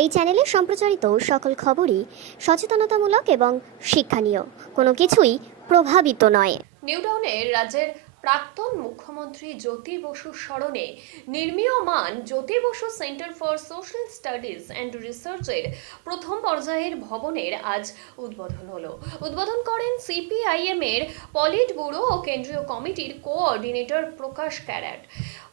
এই চ্যানেলে সম্প্রচারিত সকল খবরই সচেতনতামূলক এবং শিক্ষণীয়। কোনো কিছুই প্রভাবিত নয়। নিউটাউনে রাজ্যের প্রাক্তন মুখ্যমন্ত্রী জ্যোতি বসুর স্মরণে নির্মীয়মান Jyoti Basu centre for social studies and রিসার্চের প্রথম পর্যায়ের ভবনের আজ উদ্বোধন হলো। উদ্বোধন করেন সিপিআইএম এর পলিট ব্যুরো ও কেন্দ্রীয় কমিটির কোঅর্ডিনেটর প্রকাশ ক্যারাট।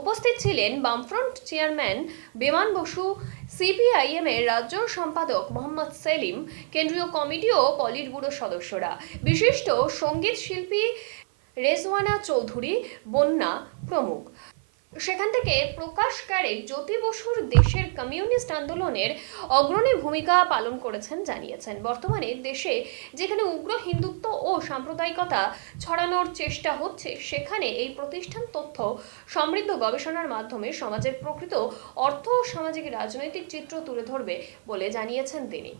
উপস্থিত ছিলেন বামফ্রন্ট চেয়ারম্যান বিমান বসু, সিপিআইএম এর রাজ্য সম্পাদক মোহাম্মদ সেলিম, কেন্দ্রীয় কমিটি ও পলিট ব্যুরো সদস্যরা। বিশিষ্ট সংগীত শিল্পী রেজওয়ানা চৌধুরী, বন্যা প্রমুখ। সেখান থেকে প্রকাশ ক্যারেক জ্যোতি বসুর দেশের কমিউনিস্ট আন্দোলনের অগ্রণী ভূমিকা পালন করেছেন, জানিয়েছেন। বর্তমানে দেশে যেখানে উগ্র হিন্দুত্ব ও সাম্প্রদায়িকতা ছড়ানোর চেষ্টা হচ্ছে, সেখানে এই প্রতিষ্ঠান তথ্য সমৃদ্ধ গবেষণার মাধ্যমে সমাজের প্রকৃত অর্থ ও সামাজিক রাজনৈতিক চিত্র তুলে ধরবে বলে জানিয়েছেন তিনি।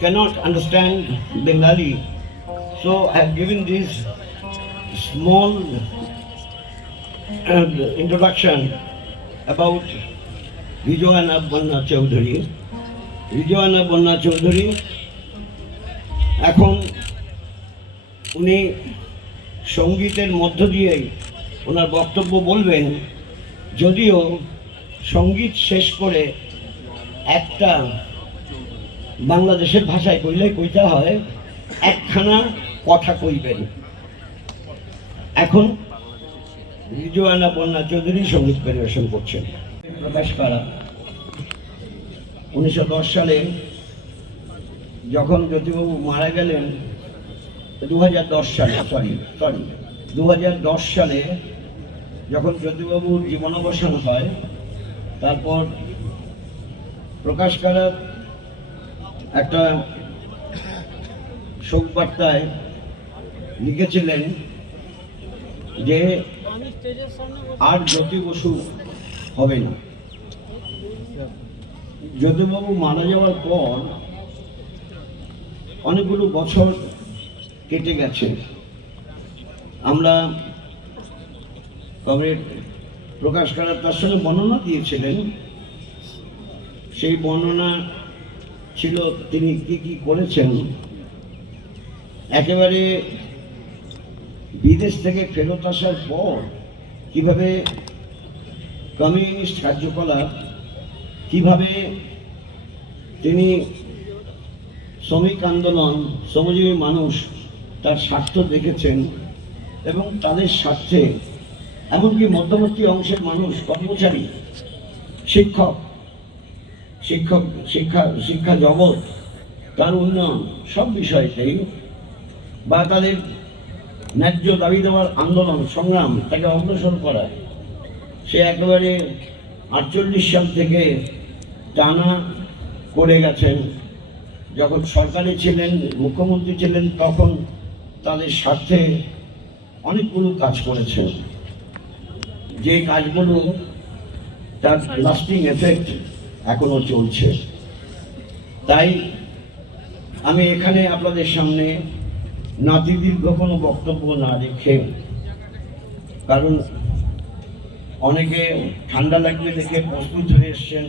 Cannot understand Bengali, so I have given this small uh, introduction about Vijayana Banna Chaudhary. Vijayana Banna Chaudhary এখন উনি সঙ্গীতের মধ্য দিয়েই ওনার বক্তব্য বলবেন যদিও সংগীত শেষ করে একটা বাংলাদেশের ভাষায় কইলে কইতে হয়, একখানা কথা কইবেন। এখন রিজওয়ানা বন্যা চৌধুরী সংগীত পরিবেশন করছেন। প্রকাশ করা। উনিশশো দশ সালে যখন জ্যোতিবাবু মারা গেলেন দু হাজার দশ সালে সরি সরি দু হাজার দশ সালে যখন জ্যোতিবাবুর জীবনাবসান হয়, তারপর প্রকাশ কারাত একটা শোক বার্তায় লিখেছিলেন যে আর জ্যোতি বসু হবে না। জ্যোতিবাবু মারা যাওয়ার পর অনেকগুলো বছর কেটে গেছে। আমরা কমরেড প্রকাশ কারাত তার সঙ্গে বর্ণনা দিয়েছিলেন। সেই বর্ণনা ছিল, তিনি কি কি করেছেন? একেবারে বিদেশ থেকে ফেরত আসার পর কীভাবে কমিউনিস্ট কার্যকলাপ, কীভাবে তিনি শ্রমিক আন্দোলন, শ্রমজীবী মানুষ তার স্বার্থ দেখেছেন এবং তাদের স্বার্থে, এমনকি মধ্যবর্তী অংশের মানুষ, কর্মচারী, শিক্ষক শিক্ষক শিক্ষা শিক্ষা জগৎ, তার উন্নয়ন, সব বিষয়তেই বা তাদের ন্যায্য দাবি দেওয়ার আন্দোলন, সংগ্রাম তাকে অগ্রসর করায়। সে একেবারে আটচল্লিশ সাল থেকে টানা করে গেছেন। যখন সরকারে ছিলেন, মুখ্যমন্ত্রী ছিলেন, তখন তাদের স্বার্থে অনেকগুলো কাজ করেছেন। যে কাজগুলো তার লাস্টিং এফেক্ট এখনও চলছে। তাই আমি এখানে আপনাদের সামনে নাতি দীর্ঘ কোনো বক্তব্য না রেখে, কারণ অনেকে ঠান্ডা লাগবে দেখে প্রস্তুত হয়ে এসছেন,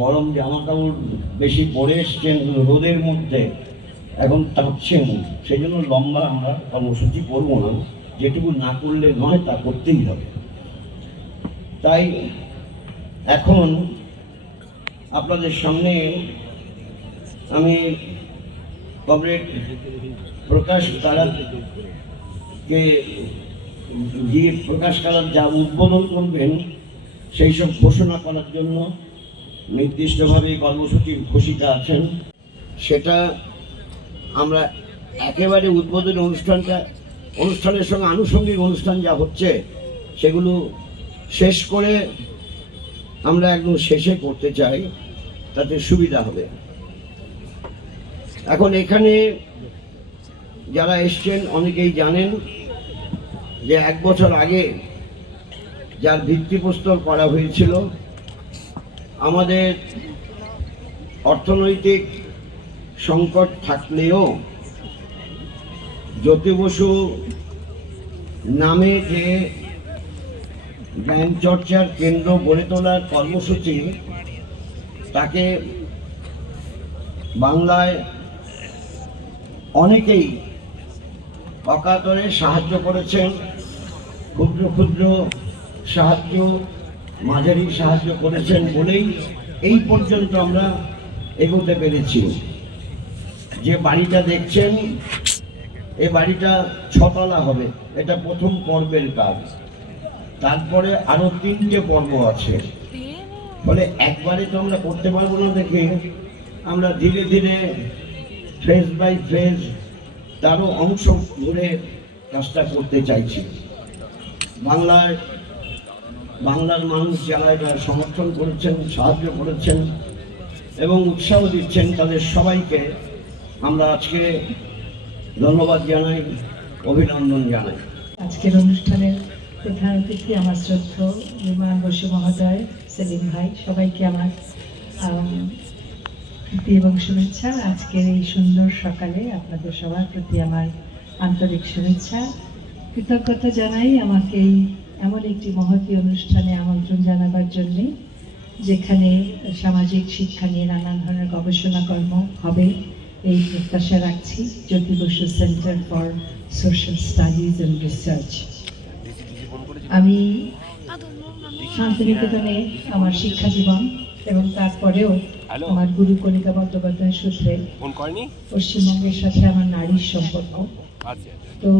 গরম জামা কাপড় বেশি পরে এসছেন, রোদের মধ্যে এখন তাপছেন সেই জন্য লম্বা আমরা কর্মসূচি করব না, যেটুকু না করলে নয় তা করতেই হবে। তাই এখন আপনাদের সামনে আমি কমরেড প্রকাশ তারাকে গিয়ে প্রকাশ কালার যা উদ্বোধন করবেন, সেই সব ঘোষণা করার জন্য নির্দিষ্টভাবে কর্মসূচির ঘোষিতা আছেন। সেটা আমরা একেবারে উদ্বোধনী অনুষ্ঠানটা, অনুষ্ঠানের সঙ্গে আনুষঙ্গিক অনুষ্ঠান যা হচ্ছে, সেগুলো শেষ করে আমরা একদম শেষে করতে চাই, তাতে সুবিধা হবে। এখন এখানে যারা এসছেন, অনেকেই জানেন যে এক বছর আগে যার ভিত্তিপ্রস্তর করা হয়েছিল, আমাদের অর্থনৈতিক সংকট থাকলেও জ্যোতি বসু নামে যে জ্ঞান চর্চার কেন্দ্র গড়ে তোলার কর্মসূচি তাকে বাংলায় অনেকেই অকাতরে সাহায্য করেছেন। ক্ষুদ্র ক্ষুদ্র সাহায্য, মাঝারি সাহায্য করেছেন বলেই এই পর্যন্ত আমরা এগোতে পেরেছি। যে বাড়িটা দেখছেন, এ বাড়িটা ছতলা হবে। এটা প্রথম পর্বের কাজ। তারপরে আরও তিনটে পর্ব আছে। ফলে একবারে তো আমরা করতে পারব না দেখে। আমরা ধীরে ধীরে, ফেজ বাই ফেজ, তারও অংশ ধরে কাজটা করতে চাইছি। বাংলার বাংলার মানুষ যারা এটা সমর্থন করেছেন, সাহায্য করেছেন এবং উৎসাহ দিচ্ছেন, তাদের সবাইকে আমরা আজকে ধন্যবাদ জানাই, অভিনন্দন জানাই। আজকের অনুষ্ঠানের প্রধান অতিথি আমার শ্রদ্ধ বিমান বসু মহোদয় সেলিম ভাই সবাইকে আমার আম, প্রীতি এবং শুভেচ্ছা। আজকের এই সুন্দর সকালে আপনাদের সবার প্রতি আমার আন্তরিক শুভেচ্ছা। কৃতজ্ঞতা জানাই আমাকে এমন একটি মহতী অনুষ্ঠানে আমন্ত্রণ জানাবার জন্যে যেখানে সামাজিক শিক্ষা নিয়ে নানান ধরনের গবেষণা কর্ম হবে। এই প্রত্যাশা রাখছি। Jyoti Basu centre for social studies and research আমি শান্তিনিকেতনে আমার শিক্ষা জীবন এবং তারপরেও আমার গুরু কণিকা বন্দ্যোপাধ্যায় সূত্রে পশ্চিমবঙ্গের সাথে আমার নারীর সম্পর্ক। আচ্ছা তো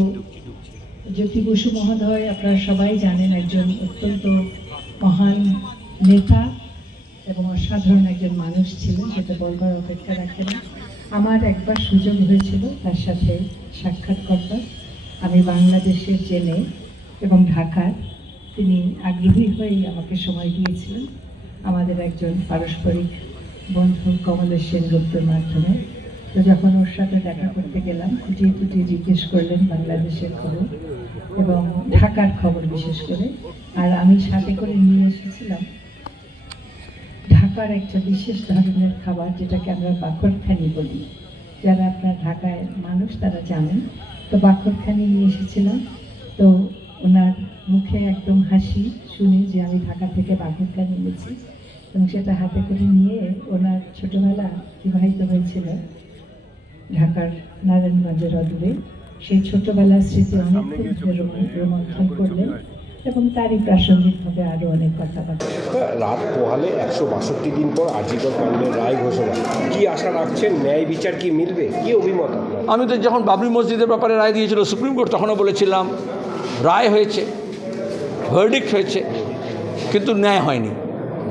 জ্যোতি বসু মহোদয় আপনারা সবাই জানেন একজন অত্যন্ত মহান নেতা এবং অসাধারণ একজন মানুষ ছিলেন সেটা বলবার অপেক্ষা রাখে না। আমার একবার সুযোগ হয়েছিল তার সাথে সাক্ষাৎ করবার। আমি বাংলাদেশের জেনে এবং ঢাকার তিনি আগ্রহী হয়েই আমাকে সময় দিয়েছিলেন। আমাদের একজন পারস্পরিক বন্ধু কমলেশ সেনগুপ্তের মাধ্যমে। তো যখন ওর সাথে দেখা করতে গেলাম খুঁটিয়ে খুঁটিয়ে জিজ্ঞেস করলেন বাংলাদেশের খবর এবং ঢাকার খবর বিশেষ করে, আর আমি সাথে করে নিয়ে এসেছিলাম। ঢাকার একটা বিশেষ ধরনের খাবার যেটাকে আমরা বাকরখানি বলি। যারা আপনার ঢাকায় মানুষ তারা জানেন। তো বাকরখানি নিয়ে এসেছিলাম। তো ওনার মুখে একদম হাসি শুনি যে আমি ঢাকা থেকে বাকরখানি নিয়েছি এবং সেটা হাতে করে নিয়ে ওনার ছোটবেলা বিবাহিত হয়েছিল ঢাকার নারায়ণগঞ্জের অদূরে। সেই ছোটবেলার স্মৃতি ধরে রোমন্থন করলেন এবং তারই প্রাসঙ্গিকভাবে আরও অনেক কথাবার্তা। রাত পোহালে একশো বাষট্টি দিন পর আজিকর কাণ্ডের রায় ঘোষণা। কি আশা রাখছেন? ন্যায় বিচার কি মিলবে? কি অভিমত আমি তো যখন বাবরি মসজিদের ব্যাপারে রায় দিয়েছিল সুপ্রিম কোর্ট তখনও বলেছিলাম রায় হয়েছে ভার্ডিক্ট হয়েছে, কিন্তু ন্যায় হয়নি।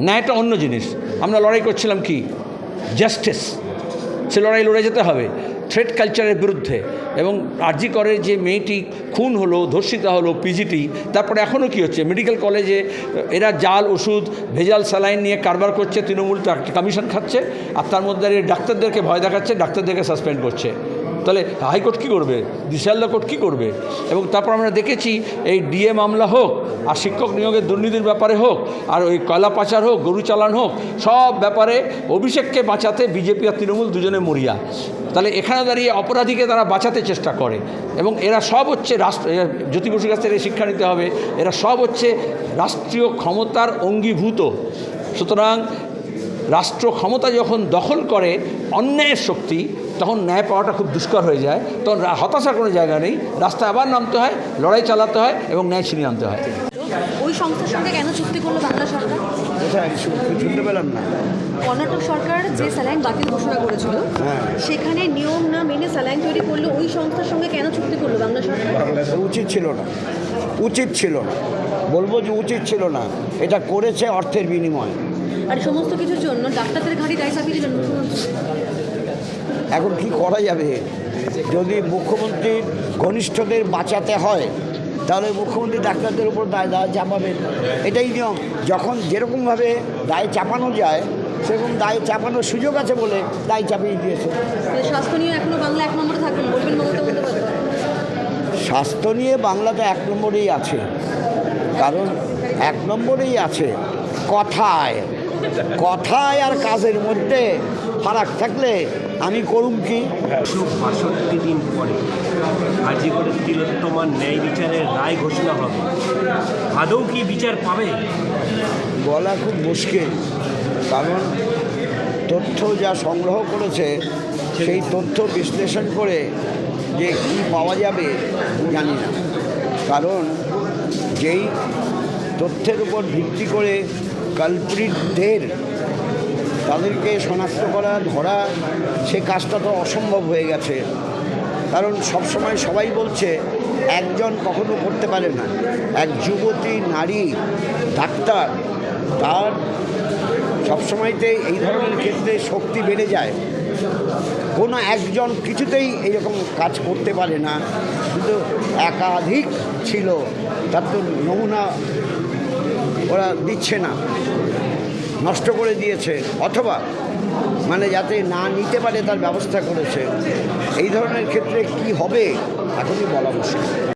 ন্যায়টা অন্য জিনিস। আমরা লড়াই করছিলাম কি? জাস্টিস সে লড়াই লড়ে যেতে হবে। থ্রেড কালচারের বিরুদ্ধে। এবং আরজি করে যে মেয়েটি খুন হলো, ধর্ষিতা হলো পিজিটি তারপরে এখনও কি হচ্ছে? মেডিকেল কলেজে এরা জাল, ওষুধ, ভেজাল, স্যালাইন নিয়ে কারবার করছে, তৃণমূল কমিশন খাচ্ছে, আর তার মধ্যে ডাক্তারদেরকে ভয় দেখাচ্ছে, ডাক্তারদেরকে সাসপেন্ড করছে। তাহলে হাইকোর্ট কী করবে? দিশাল্লা কোর্ট কী করবে? এবং তারপর আমরা দেখেছি এই ডিএ মামলা হোক, আর শিক্ষক নিয়োগের দুর্নীতির ব্যাপারে হোক, আর ওই কয়লা পাচার হোক, গরু চালান হোক, সব ব্যাপারে অভিষেককে বাঁচাতে বিজেপি আর তৃণমূল দুজনে মরিয়া। তাহলে এখানে দাঁড়িয়ে অপরাধীকে তারা বাঁচাতে চেষ্টা করে। এবং এরা সব হচ্ছে রাষ্ট্র জ্যোতি বসুর কাছ থেকে শিক্ষা নিতে হবে। এরা সব হচ্ছে রাষ্ট্রীয় ক্ষমতার অঙ্গীভূত। সুতরাং রাষ্ট্র ক্ষমতা যখন দখল করে অন্যায়ের শক্তি তখন ন্যায় পাওয়াটা খুব দুষ্কর হয়ে যায়। তখন হতাশার কোনো জায়গা নেই। রাস্তায় আবার নামতে হয় লড়াই চালাতে হয় এবং ন্যায় ছিনিয়ে আনতে হয়। ওই সংস্থার সঙ্গে কেন চুক্তি করল বাংলা সরকার? শুনতে পেলাম না। কর্ণাটক সরকার যে স্যালাইন বাতিল ঘোষণা করেছিল সেখানে নিয়ম না মেনে স্যালাইন তৈরি করল ওই সংস্থার সঙ্গে কেন চুক্তি করল বাংলা সরকার? উচিত ছিল না। উচিত ছিল। না বলব যে উচিত ছিল না। এটা করেছে অর্থের বিনিময়ে। আর সমস্ত কিছুর জন্য ডাক্তারদের ঘাড়ি দায় চাপিয়ে দিলেন মুখ্যমন্ত্রী। এখন কি করা যাবে? যদি মুখ্যমন্ত্রীর ঘনিষ্ঠদের বাঁচাতে হয় তাহলে মুখ্যমন্ত্রী ডাক্তারদের উপর দায় দায় চাপাবেন। এটাই নিয়ম। যখন যেরকমভাবে দায় চাপানো যায় সেরকম দায় চাপানোর সুযোগ আছে বলে দায় চাপিয়ে দিয়েছে। স্বাস্থ্য নিয়ে এখনও বাংলা এক নম্বরে থাকবেন বলবেন স্বাস্থ্য নিয়ে বাংলাতে এক নম্বরেই আছে। কারণ এক নম্বরেই আছে কথায়। কথায় আর কাজের মধ্যে ফারাক থাকলে আমি করুম কি? একশো বাষট্টি দিন পরে আজিগড়ের তিলোত্তমার ন্যায় বিচারের রায় ঘোষণা হবে। আদৌ কি বিচার পাবে? বলা খুব মুশকিল কারণ তথ্য যা সংগ্রহ করেছে সেই তথ্য বিশ্লেষণ করে যে কী পাওয়া যাবে জানি না। কারণ যেই তথ্যের উপর ভিত্তি করে কালপ্রিটদের তাদেরকে শনাক্ত করা, ধরা, সে কাজটা তো অসম্ভব হয়ে গেছে। কারণ সবসময় সবাই বলছে, একজন কখনো করতে পারে না। এক যুবতী, নারী, ডাক্তার, তার সবসময়তে এই ধরনের ক্ষেত্রে শক্তি বেড়ে যায়। কোনো একজন কিছুতেই এইরকম কাজ করতে পারে না। কিন্তু একাধিক ছিল, তার তো নমুনা ওরা দিচ্ছে না। নষ্ট করে দিয়েছে, অথবা মানে যাতে না নিতে পারে তার ব্যবস্থা করেছে। এই ধরনের ক্ষেত্রে কি হবে, এখনই বলা মুশকিল।